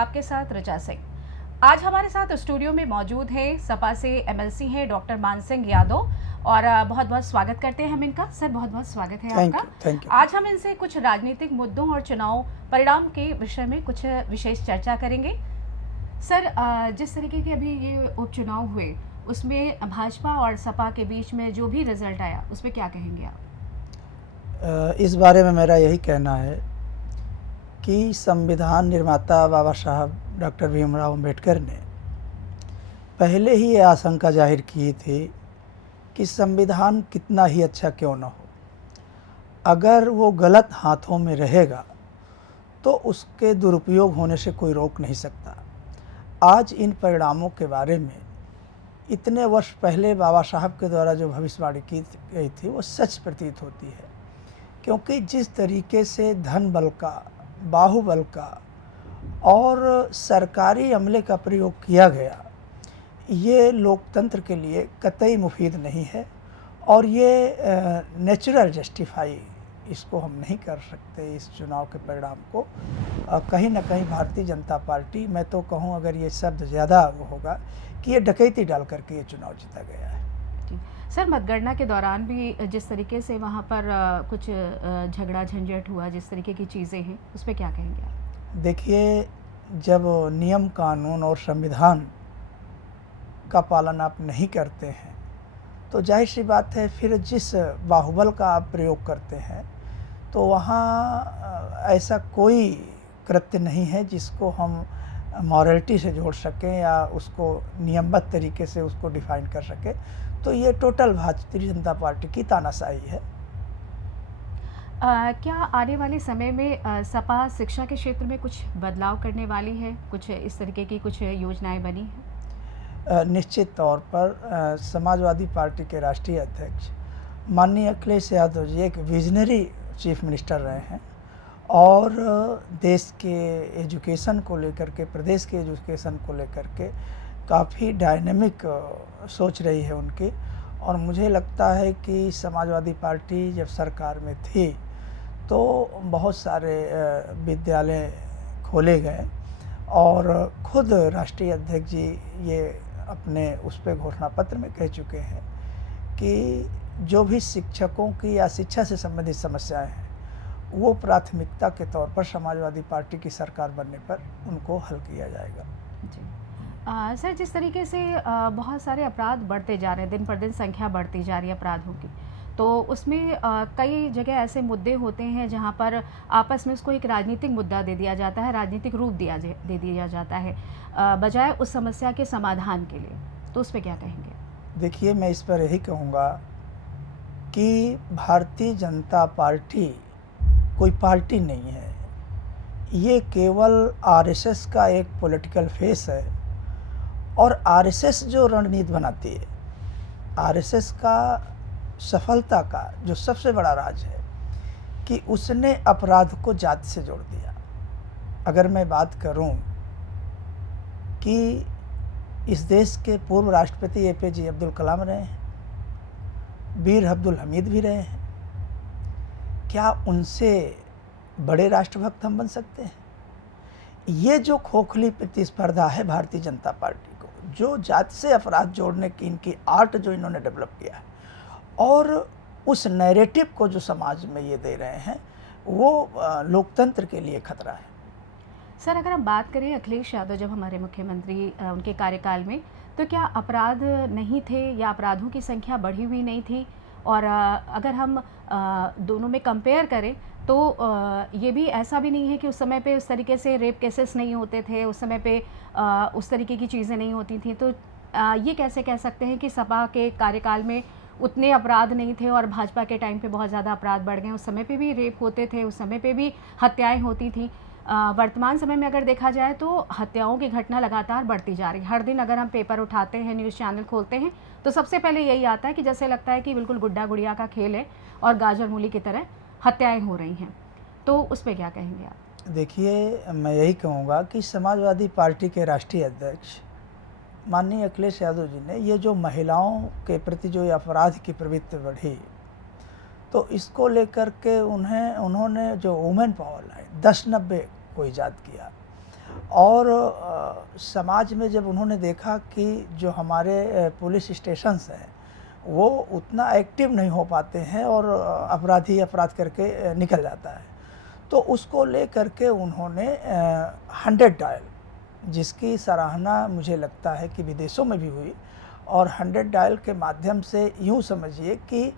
आपके साथ ऋचा सिंह। आज हमारे साथ स्टूडियो में मौजूद है सपा से एमएलसी हैं डॉक्टर मान सिंह यादव और बहुत बहुत स्वागत करते हैं हम इनका। सर बहुत बहुत स्वागत है आपका। Thank you. आज हम इनसे कुछ राजनीतिक मुद्दों और चुनाव परिणाम के विषय में कुछ विशेष चर्चा करेंगे। सर जिस तरीके के अभी ये उपचुनाव हुए उसमें भाजपा और सपा के बीच में जो भी रिजल्ट आया उस पर क्या कहेंगे आप? इस बारे में मेरा यही कहना है कि संविधान निर्माता बाबा साहब डॉक्टर भीमराव अम्बेडकर ने पहले ही ये आशंका जाहिर की थी कि संविधान कितना ही अच्छा क्यों न हो, अगर वो गलत हाथों में रहेगा तो उसके दुरुपयोग होने से कोई रोक नहीं सकता। आज इन परिणामों के बारे में इतने वर्ष पहले बाबा साहब के द्वारा जो भविष्यवाणी की गई थी वो सच प्रतीत होती है, क्योंकि जिस तरीके से धन बल का, बाहुबल का और सरकारी अमले का प्रयोग किया गया, ये लोकतंत्र के लिए कतई मुफीद नहीं है और ये नेचुरल जस्टिफाई इसको हम नहीं कर सकते। इस चुनाव के परिणाम को कहीं ना कहीं भारतीय जनता पार्टी, मैं तो कहूँ अगर ये शब्द ज़्यादा होगा कि ये डकैती डाल करके ये चुनाव जीता गया है। सर मतगणना के दौरान भी जिस तरीके से वहाँ पर कुछ झगड़ा झंझट हुआ, जिस तरीके की चीज़ें हैं उस पर क्या कहेंगे आप? देखिए, जब नियम कानून और संविधान का पालन आप नहीं करते हैं तो जाहिर सी बात है फिर जिस बाहुबल का आप प्रयोग करते हैं तो वहाँ ऐसा कोई कृत्य नहीं है जिसको हम मॉरलिटी से जोड़ सकें या उसको नियमबद्ध तरीके से उसको डिफाइन कर सकें। तो ये टोटल भारतीय जनता पार्टी की तानाशाही है। क्या आने वाले समय में सपा शिक्षा के क्षेत्र में कुछ बदलाव करने वाली है? कुछ इस तरीके की कुछ योजनाएं बनी हैं? निश्चित तौर पर समाजवादी पार्टी के राष्ट्रीय अध्यक्ष माननीय अखिलेश यादव जी एक विजनरी चीफ मिनिस्टर रहे हैं और देश के एजुकेशन को लेकर के, प्रदेश के एजुकेशन को लेकर के काफ़ी डायनेमिक सोच रही है उनकी। और मुझे लगता है कि समाजवादी पार्टी जब सरकार में थी तो बहुत सारे विद्यालय खोले गए और खुद राष्ट्रीय अध्यक्ष जी ये अपने उस पर घोषणा पत्र में कह चुके हैं कि जो भी शिक्षकों की या शिक्षा से संबंधित समस्याएं हैं वो प्राथमिकता के तौर पर समाजवादी पार्टी की सरकार बनने पर उनको हल किया जाएगा। जी सर, जिस तरीके से बहुत सारे अपराध बढ़ते जा रहे हैं, दिन पर दिन संख्या बढ़ती जा रही है अपराधों की, तो उसमें कई जगह ऐसे मुद्दे होते हैं जहां पर आपस में उसको एक राजनीतिक मुद्दा दे दिया जाता है, राजनीतिक रूप दे दिया जाता है बजाय उस समस्या के समाधान के लिए। तो उस पर क्या कहेंगे? देखिए, मैं इस पर यही कहूँगा कि भारतीय जनता पार्टी कोई पार्टी नहीं है, ये केवल आरएसएस का एक पॉलिटिकल फेस है। और आरएसएस जो रणनीति बनाती है, आरएसएस का सफलता का जो सबसे बड़ा राज है कि उसने अपराध को जाति से जोड़ दिया। अगर मैं बात करूं कि इस देश के पूर्व राष्ट्रपति एपीजे अब्दुल कलाम रहे हैं, वीर अब्दुल हमीद भी रहे हैं, क्या उनसे बड़े राष्ट्रभक्त हम बन सकते हैं? ये जो खोखली प्रतिस्पर्धा है भारतीय जनता पार्टी को, जो जाति से अपराध जोड़ने की इनकी आर्ट जो इन्होंने डेवलप किया है और उस नैरेटिव को जो समाज में ये दे रहे हैं वो लोकतंत्र के लिए खतरा है। सर अगर हम बात करें अखिलेश यादव जब हमारे मुख्यमंत्री उनके कार्यकाल में, तो क्या अपराध नहीं थे या अपराधों की संख्या बढ़ी हुई नहीं थी? और अगर हम दोनों में कंपेयर करें तो ये भी ऐसा भी नहीं है कि उस समय पे उस तरीके से रेप केसेस नहीं होते थे, उस समय पे उस तरीके की चीज़ें नहीं होती थी। तो ये कैसे कह सकते हैं कि सपा के कार्यकाल में उतने अपराध नहीं थे और भाजपा के टाइम पे बहुत ज़्यादा अपराध बढ़ गए? उस समय पे भी रेप होते थे, उस समय पे भी हत्याएं होती थी। वर्तमान समय में अगर देखा जाए तो हत्याओं की घटना लगातार बढ़ती जा रही है। हर दिन अगर हम पेपर उठाते हैं, न्यूज़ चैनल खोलते हैं तो सबसे पहले यही आता है कि जैसे लगता है कि बिल्कुल गुड्डा गुड़िया का खेल है और गाजर मूली की तरह हत्याएं हो रही हैं। तो उस पर क्या कहेंगे आप? देखिए, मैं यही कहूँगा कि समाजवादी पार्टी के राष्ट्रीय अध्यक्ष माननीय अखिलेश यादव जी ने ये जो महिलाओं के प्रति जो ये अपराध की प्रवृत्ति बढ़ी, तो इसको लेकर के उन्होंने जो वुमेन पावर लाइन 10-90 को ईजाद किया और समाज में जब उन्होंने देखा कि जो हमारे पुलिस स्टेशंस हैं वो उतना एक्टिव नहीं हो पाते हैं और अपराधी अपराध करके निकल जाता है, तो उसको ले करके उन्होंने 100 डायल, जिसकी सराहना मुझे लगता है कि विदेशों में भी हुई, और 100 डायल के माध्यम से यूँ समझिए कि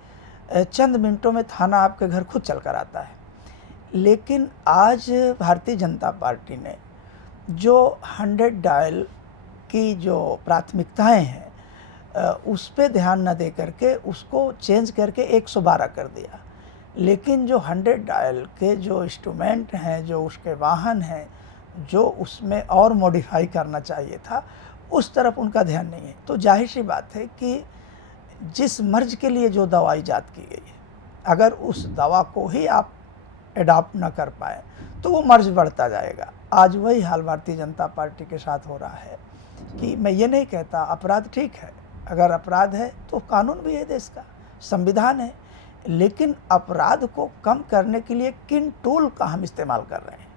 चंद मिनटों में थाना आपके घर खुद चल कर आता है। लेकिन आज भारतीय जनता पार्टी ने जो 100 डायल की जो प्राथमिकताएं हैं उस पे ध्यान न दे करके उसको चेंज करके 112 कर दिया। लेकिन जो 100 डायल के जो इंस्ट्रूमेंट हैं, जो उसके वाहन हैं, जो उसमें और मॉडिफाई करना चाहिए था, उस तरफ उनका ध्यान नहीं है। तो जाहिर सी बात है कि जिस मर्ज के लिए जो दवा ईजाद की गई है, अगर उस दवा को ही आप एडॉप्ट ना कर पाए तो वो मर्ज बढ़ता जाएगा। आज वही हाल भारतीय जनता पार्टी के साथ हो रहा है कि मैं ये नहीं कहता अपराध ठीक है, अगर अपराध है तो कानून भी है, देश का संविधान है, लेकिन अपराध को कम करने के लिए किन टूल का हम इस्तेमाल कर रहे हैं,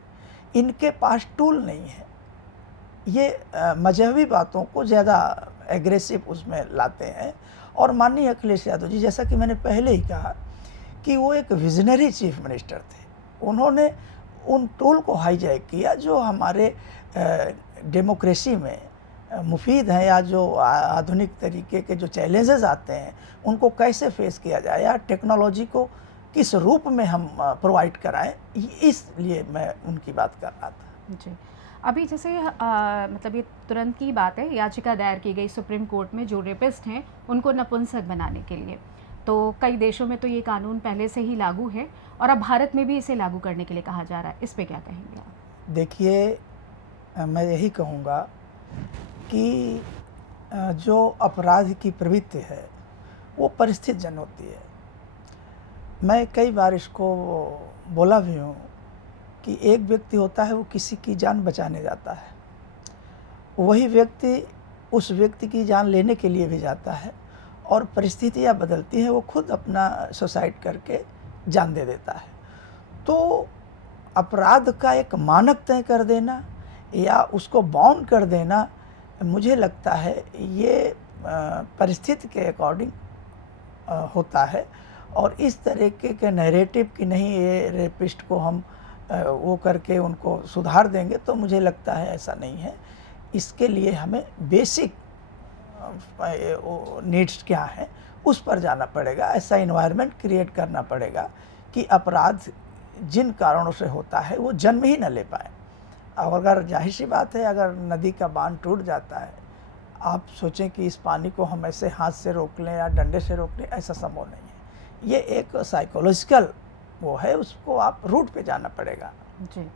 इनके पास टूल नहीं है। ये मजहबी बातों को ज़्यादा एग्रेसिव उसमें लाते हैं। और माननीय अखिलेश यादव जी, जैसा कि मैंने पहले ही कहा कि वो एक विजनरी चीफ मिनिस्टर थे, उन्होंने उन टूल को हाईजैक किया जो हमारे डेमोक्रेसी में मुफीद हैं, या जो आधुनिक तरीके के जो चैलेंजेस आते हैं उनको कैसे फेस किया जाए, या टेक्नोलॉजी को किस रूप में हम प्रोवाइड कराएं, इसलिए मैं उनकी बात कर रहा था। जी, अभी जैसे मतलब ये तुरंत की बात है, याचिका दायर की गई सुप्रीम कोर्ट में जो रेपिस्ट हैं उनको नपुंसक बनाने के लिए। तो कई देशों में तो ये कानून पहले से ही लागू है और अब भारत में भी इसे लागू करने के लिए कहा जा रहा है, इस पे क्या कहेंगे आप? देखिए, मैं यही कहूँगा कि जो अपराध की प्रवृत्ति है वो परिस्थिति जन्य होती है। मैं कई बार इसको बोला भी हूँ कि एक व्यक्ति होता है वो किसी की जान बचाने जाता है, वही व्यक्ति उस व्यक्ति की जान लेने के लिए भी जाता है, और परिस्थितियाँ बदलती हैं, वो खुद अपना सुसाइड करके जान दे देता है। तो अपराध का एक मानक तय कर देना या उसको बाउंड कर देना, मुझे लगता है ये परिस्थिति के अकॉर्डिंग होता है। और इस तरीके के नैरेटिव कि नहीं ये रेपिस्ट को हम वो करके उनको सुधार देंगे, तो मुझे लगता है ऐसा नहीं है। इसके लिए हमें बेसिक नीड्स क्या है उस पर जाना पड़ेगा, ऐसा इन्वायरमेंट क्रिएट करना पड़ेगा कि अपराध जिन कारणों से होता है वो जन्म ही न ले पाए। और अगर जाहिर सी बात है, अगर नदी का बांध टूट जाता है, आप सोचें कि इस पानी को हम ऐसे हाथ से रोक लें या डंडे से रोक लें, ऐसा संभव नहीं है। ये एक साइकोलॉजिकल वो है, उसको आप रूट पे जाना पड़ेगा। जी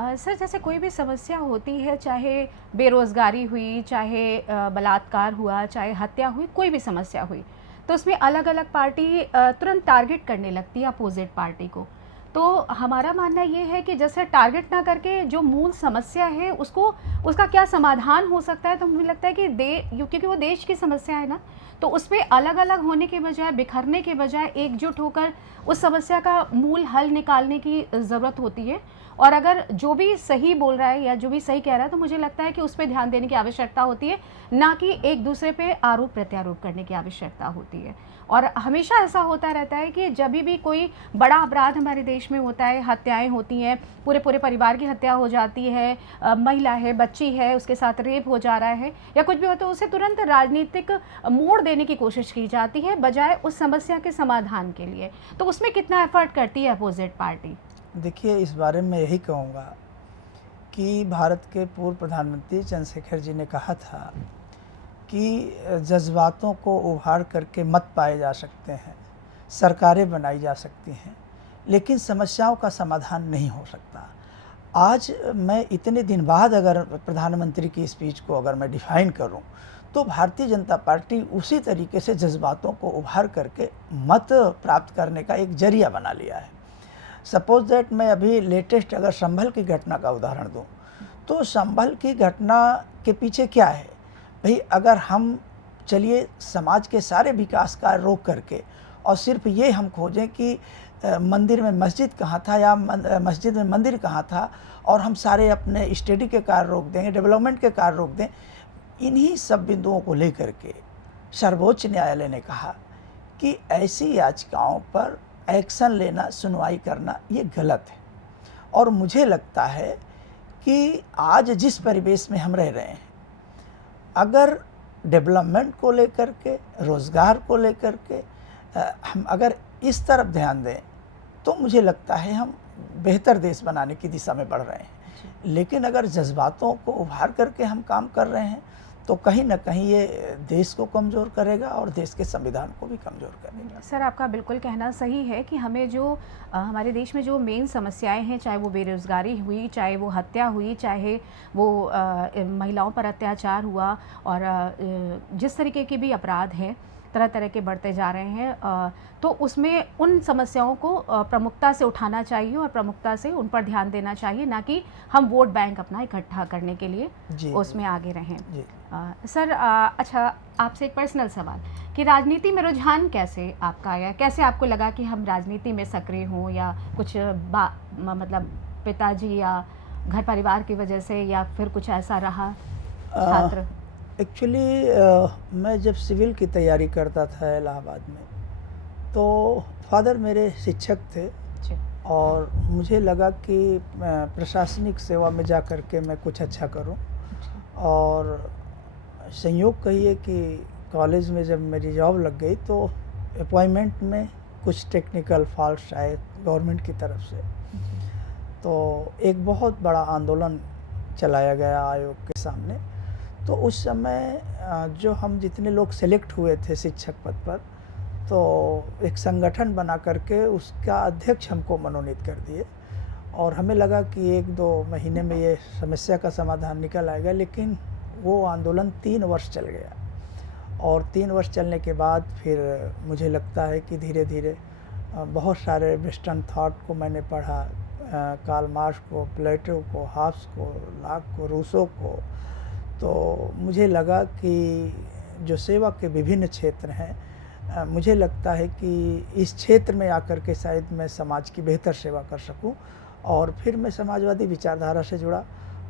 सर, जैसे कोई भी समस्या होती है, चाहे बेरोज़गारी हुई, चाहे बलात्कार हुआ, चाहे हत्या हुई, कोई भी समस्या हुई, तो उसमें अलग अलग पार्टी तुरंत टारगेट करने लगती है अपोजिट पार्टी को। तो हमारा मानना ये है कि जैसे टारगेट ना करके जो मूल समस्या है उसको, उसका क्या समाधान हो सकता है, तो मुझे लगता है कि क्योंकि वो देश की समस्या है ना, तो उसमें अलग अलग होने के बजाय, बिखरने के बजाय एकजुट होकर उस समस्या का मूल हल निकालने की ज़रूरत होती है। और अगर जो भी सही बोल रहा है या जो भी सही कह रहा है, तो मुझे लगता है कि उस पर ध्यान देने की आवश्यकता होती है, ना कि एक दूसरे पे आरोप प्रत्यारोप करने की आवश्यकता होती है। और हमेशा ऐसा होता रहता है कि जब भी कोई बड़ा अपराध हमारे देश में होता है, हत्याएं होती हैं, पूरे पूरे परिवार की हत्या हो जाती है, महिला है, बच्ची है, उसके साथ रेप हो जा रहा है या कुछ भी होता है, उसे तुरंत राजनीतिक मोड़ देने की कोशिश की जाती है बजाय उस समस्या के समाधान के लिए। तो उसमें कितना एफर्ट करती है अपोजिट पार्टी? देखिए, इस बारे में यही कहूँगा कि भारत के पूर्व प्रधानमंत्री चंद्रशेखर जी ने कहा था कि जज्बातों को उभार करके मत पाए जा सकते हैं, सरकारें बनाई जा सकती हैं, लेकिन समस्याओं का समाधान नहीं हो सकता। आज मैं इतने दिन बाद अगर प्रधानमंत्री की स्पीच को अगर मैं डिफाइन करूं, तो भारतीय जनता पार्टी उसी तरीके से जज्बातों को उभार करके मत प्राप्त करने का एक जरिया बना लिया है। सपोज दैट मैं अभी लेटेस्ट अगर संभल की घटना का उदाहरण दूं, तो संभल की घटना के पीछे क्या है भाई, अगर हम चलिए समाज के सारे विकास कार्य रोक करके और सिर्फ ये हम खोजें कि मंदिर में मस्जिद कहाँ था या मस्जिद में मंदिर कहाँ था, और हम सारे अपने स्टडी के कार्य रोक दें, डेवलपमेंट के कार्य रोक दें। इन्हीं सब बिंदुओं को लेकर के सर्वोच्च न्यायालय ने कहा कि ऐसी याचिकाओं पर एक्शन लेना, सुनवाई करना ये गलत है। और मुझे लगता है कि आज जिस परिवेश में हम रह रहे हैं, अगर डेवलपमेंट को लेकर के, रोज़गार को लेकर के हम अगर इस तरफ ध्यान दें तो मुझे लगता है हम बेहतर देश बनाने की दिशा में बढ़ रहे हैं। लेकिन अगर जज्बातों को उभार करके हम काम कर रहे हैं तो कहीं ना कहीं ये देश को कमज़ोर करेगा और देश के संविधान को भी कमज़ोर करेगा। सर, आपका बिल्कुल कहना सही है कि हमें जो हमारे देश में जो मेन समस्याएं हैं, चाहे वो बेरोज़गारी हुई, चाहे वो हत्या हुई, चाहे वो महिलाओं पर अत्याचार हुआ, और जिस तरीके के भी अपराध हैं तरह तरह के बढ़ते जा रहे हैं, तो उसमें उन समस्याओं को प्रमुखता से उठाना चाहिए और प्रमुखता से उन पर ध्यान देना चाहिए, ना कि हम वोट बैंक अपना इकट्ठा करने के लिए उसमें आगे रहें। सर, अच्छा, आपसे एक पर्सनल सवाल कि राजनीति में रुझान कैसे आपका आया? कैसे आपको लगा कि हम राजनीति में सक्रिय हों, या कुछ मतलब पिताजी या घर परिवार की वजह से, या फिर कुछ ऐसा रहा छात्र? एक्चुअली मैं जब सिविल की तैयारी करता था इलाहाबाद में, तो फादर मेरे शिक्षक थे और मुझे लगा कि प्रशासनिक सेवा में जा कर के मैं कुछ अच्छा करूं। और संयोग कहिए कि कॉलेज में जब मेरी जॉब लग गई तो अपॉइंटमेंट में कुछ टेक्निकल फॉल्ट आए गवर्नमेंट की तरफ से, तो एक बहुत बड़ा आंदोलन चलाया गया आयोग के सामने। तो उस समय जो हम जितने लोग सेलेक्ट हुए थे शिक्षक पद पर, तो एक संगठन बना करके उसका अध्यक्ष हमको मनोनीत कर दिए, और हमें लगा कि 1-2 महीने में ये समस्या का समाधान निकल आएगा। लेकिन वो आंदोलन 3 वर्ष चल गया, और 3 वर्ष चलने के बाद फिर मुझे लगता है कि धीरे धीरे बहुत सारे वेस्टर्न थॉट को मैंने पढ़ा, कार्ल मार्क्स को, प्लेटो को, हाब्स को, लॉक को, रूसो को। तो मुझे लगा कि जो सेवा के विभिन्न क्षेत्र हैं, मुझे लगता है कि इस क्षेत्र में आकर के शायद मैं समाज की बेहतर सेवा कर सकूं। और फिर मैं समाजवादी विचारधारा से जुड़ा,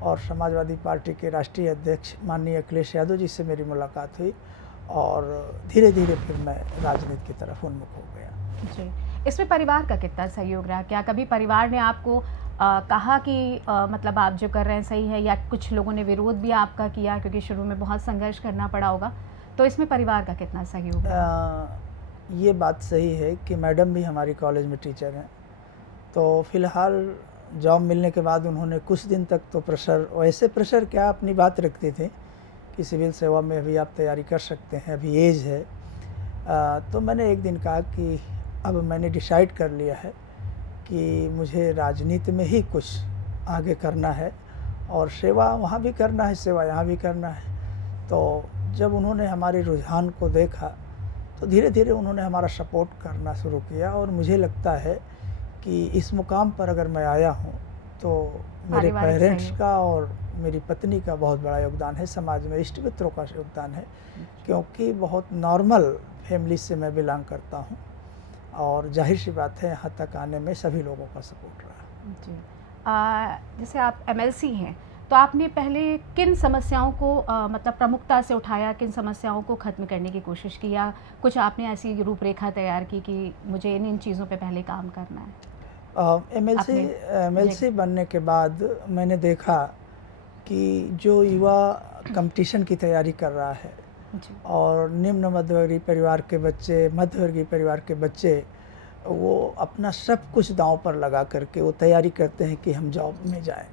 और समाजवादी पार्टी के राष्ट्रीय अध्यक्ष माननीय अखिलेश यादव जी से मेरी मुलाकात हुई, और धीरे धीरे फिर मैं राजनीति की तरफ उन्मुख हो गया। जी, इसमें परिवार का कितना सहयोग रहा? क्या कभी परिवार ने आपको कहा कि मतलब आप जो कर रहे हैं सही है, या कुछ लोगों ने विरोध भी आपका किया, क्योंकि शुरू में बहुत संघर्ष करना पड़ा होगा, तो इसमें परिवार का कितना सहयोग रहा? ये बात सही है कि मैडम भी हमारी कॉलेज में टीचर हैं, तो फिलहाल जॉब मिलने के बाद उन्होंने कुछ दिन तक तो प्रेशर, वैसे प्रेशर क्या, अपनी बात रखते थे कि सिविल सेवा में अभी आप तैयारी कर सकते हैं, अभी एज है। तो मैंने एक दिन कहा कि अब मैंने डिसाइड कर लिया है कि मुझे राजनीति में ही कुछ आगे करना है, और सेवा वहाँ भी करना है, सेवा यहाँ भी करना है। तो जब उन्होंने हमारे रुझान को देखा तो धीरे धीरे उन्होंने हमारा सपोर्ट करना शुरू किया, और मुझे लगता है कि इस मुकाम पर अगर मैं आया हूँ तो मेरे पेरेंट्स का और मेरी पत्नी का बहुत बड़ा योगदान है, समाज में इष्ट मित्रों का योगदान है, क्योंकि बहुत नॉर्मल फैमिली से मैं बिलोंग करता हूँ, और जाहिर सी बात है यहाँ तक आने में सभी लोगों का सपोर्ट रहा। जी, जैसे आप एमएलसी हैं, तो आपने पहले किन समस्याओं को मतलब प्रमुखता से उठाया, किन समस्याओं को ख़त्म करने की कोशिश की, या कुछ आपने ऐसी रूपरेखा तैयार की कि मुझे इन चीज़ों पे पहले काम करना है? एमएलसी बनने के बाद मैंने देखा कि जो युवा कंपटीशन की तैयारी कर रहा है, और निम्न मध्यवर्गीय परिवार के बच्चे, मध्यवर्गीय परिवार के बच्चे, वो अपना सब कुछ दांव पर लगा करके वो तैयारी करते हैं कि हम जॉब में जाएं।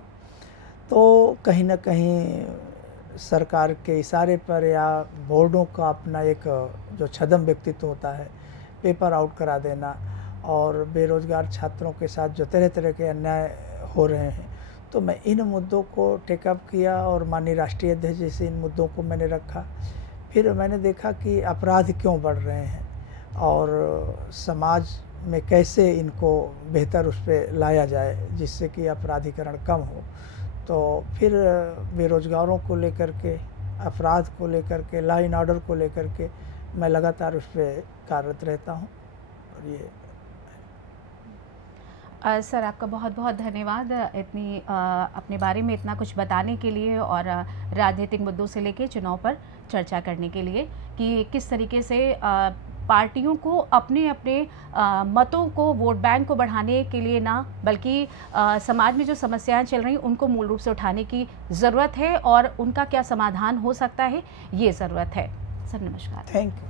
तो कहीं ना कहीं सरकार के इशारे पर या बोर्डों का अपना एक जो छद्म व्यक्तित्व होता है, पेपर आउट करा देना, और बेरोज़गार छात्रों के साथ जो तरह तरह के अन्याय हो रहे हैं, तो मैं इन मुद्दों को टेकअप किया, और माननीय राष्ट्रीय अध्यक्ष जैसे इन मुद्दों को मैंने रखा। फिर मैंने देखा कि अपराध क्यों बढ़ रहे हैं, और समाज में कैसे इनको बेहतर उस पर लाया जाए जिससे कि अपराधीकरण कम हो। तो फिर बेरोज़गारों को लेकर के, अपराध को लेकर के, लॉ एंड ऑर्डर को लेकर के मैं लगातार उस पर कार्यरत रहता हूँ। और ये सर आपका बहुत बहुत धन्यवाद इतनी अपने बारे में इतना कुछ बताने के लिए और राजनीतिक मुद्दों से लेके चुनाव पर चर्चा करने के लिए कि किस तरीके से पार्टियों को अपने अपने मतों को, वोट बैंक को बढ़ाने के लिए ना बल्कि समाज में जो समस्याएं चल रही उनको मूल रूप से उठाने की ज़रूरत है और उनका क्या समाधान हो सकता है, ये ज़रूरत है। सर नमस्कार। Thank you.